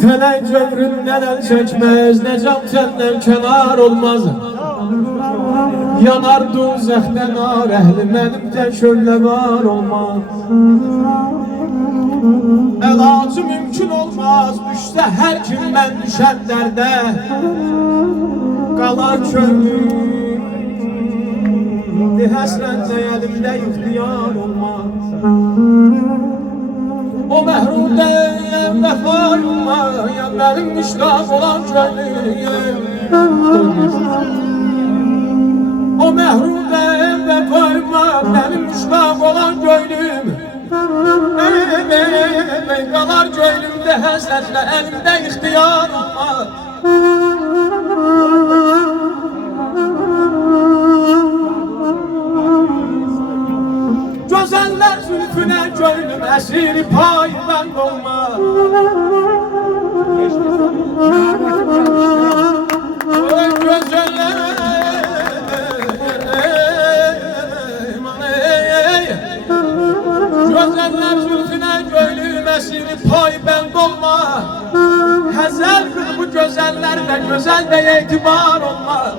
Felek cövründen el çekmez, ne can senden kenar olmaz. Yanar duzəxdən ar əhli, mənim tək şöyle var olmaz. Əlacı mümkün olmaz, düşsə hər kim mən düşən dərdə. Qalar könlüm, həsrətlə əlimdə ixtiyar olmaz. O məhrudəyəm, vəfayım, mənim müştaq olan könlüm. O məhrudəyəm, vəfayım, mənim müştaq olan könlüm. Qalar könlümdə həsrətlə əlimdə ixtiyar olmaz. Gözəller zülfünə gönlüm əsir, pay bənd olmaz. Gözəller zülfünə gönlüm əsir, pay bənd olmaz. Həzəl qıl bu gözəllərlə, gözəl də etibar olmaz.